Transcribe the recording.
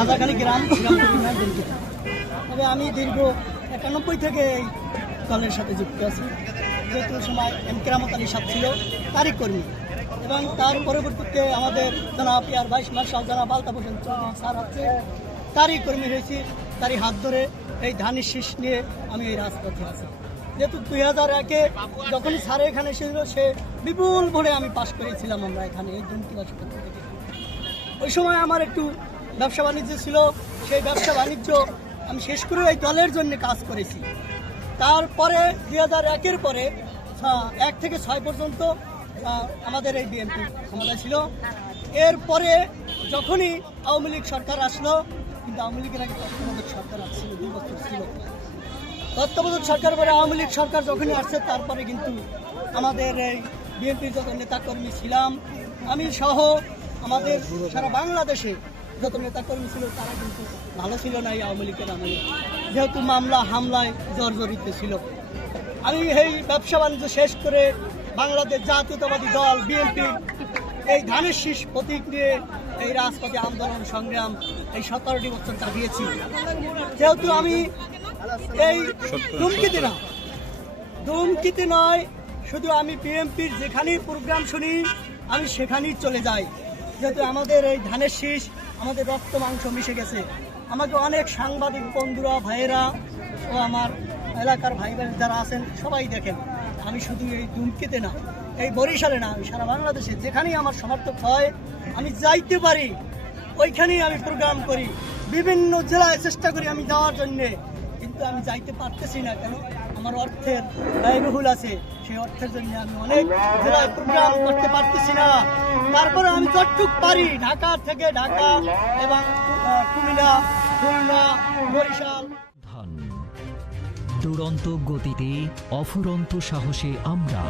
রাজাখালী গ্রাম তবে আমি দীর্ঘ একানব্বই থেকে এই দলের সাথে যুক্ত আছি। যেহেতু সময় এম কেরামত আলী সাহ ছিল, তারই কর্মী। এবং তার পরবর্তীতে আমাদের জনাব ইয়ার ভাইস মার্শাল জনাব আলতা চৌধুরী স্যার আছে, তারই কর্মী হয়েছি, তারই হাত ধরে এই ধানের শীষ নিয়ে আমি এই রাজপথে আছি। যেহেতু দুই হাজার একে যখনই স্যার এখানে এসেছিল, সে বিপুল ভরে আমি পাশ করেছিলাম আমরা এখানে, এই দুমকিবাসী পক্ষ থেকে ওই সময় আমার একটু ব্যবসা বাণিজ্য ছিল, সেই ব্যবসা বাণিজ্য আমি শেষ করে এই দলের জন্য কাজ করেছি। তারপরে দুই হাজার একের পরে এক থেকে ছয় পর্যন্ত আমাদের এই বিএনপি ক্ষমতা ছিল। এরপরে যখনই আওয়ামী লীগ সরকার আসলো, কিন্তু আওয়ামী লীগের আগে তত্ত্বাবধায়ক সরকার আসছিল, দুই বছর ছিল। তত্ত্বাবধায়ক সরকার পরে আওয়ামী লীগ সরকার যখনই আসছে, তারপরে কিন্তু আমাদের এই বিএনপির যত নেতাকর্মী ছিলাম, আমি সহ আমাদের সারা বাংলাদেশে যত নেতাকর্মী ছিল তারা কিন্তু ভালো ছিল না এই আওয়ামী লীগের আমলে। যেহেতু মামলা হামলায় জর্জরিত ছিল। আমি এই ব্যবসা বাণিজ্য শেষ করে বাংলাদেশ জাতীয়তাবাদী দল, বিএনপি, এই ধানের শীষ প্রতীক নিয়ে এই রাজপথে আন্দোলন, সংগ্রাম এই সতেরোটি বছর কাটিয়েছি। যেহেতু আমি এই ধুমকিতে না ধুমকিতে নয়, শুধু আমি বিএনপির যেখানেই প্রোগ্রাম শুনি, আমি সেখানেই চলে যাই। যেহেতু আমাদের এই ধানের শীষ আমাদের রক্ত মাংস মিশে গেছে। আমাকে অনেক সাংবাদিক বন্ধুরা, ভাইয়েরা ও আমার এলাকার ভাই বোন যারা আছেন, সবাই দেখেন, আমি শুধু এই দুমকিতে না, এই বরিশালে না, আমি সারা বাংলাদেশে যেখানেই আমার সমর্থক হয়, আমি যাইতে পারি। ওইখানেই আমি প্রোগ্রাম করি। বিভিন্ন জেলায় চেষ্টা করি আমি যাওয়ার জন্যে। আমি যাইতে পারতেছি না কেন? আমার অর্থের ব্যয়বহুল আছে। সেই অর্থের জন্য আমি অনেক প্রোগ্রাম করতে পারতেছি না। তারপরে আমি যতটুক পারি ঢাকা থেকে ঢাকা এবং কুমিল্লা, খুলনা, বরিশাল। দুরন্ত গতিতে অফুরন্ত সাহসে আমরা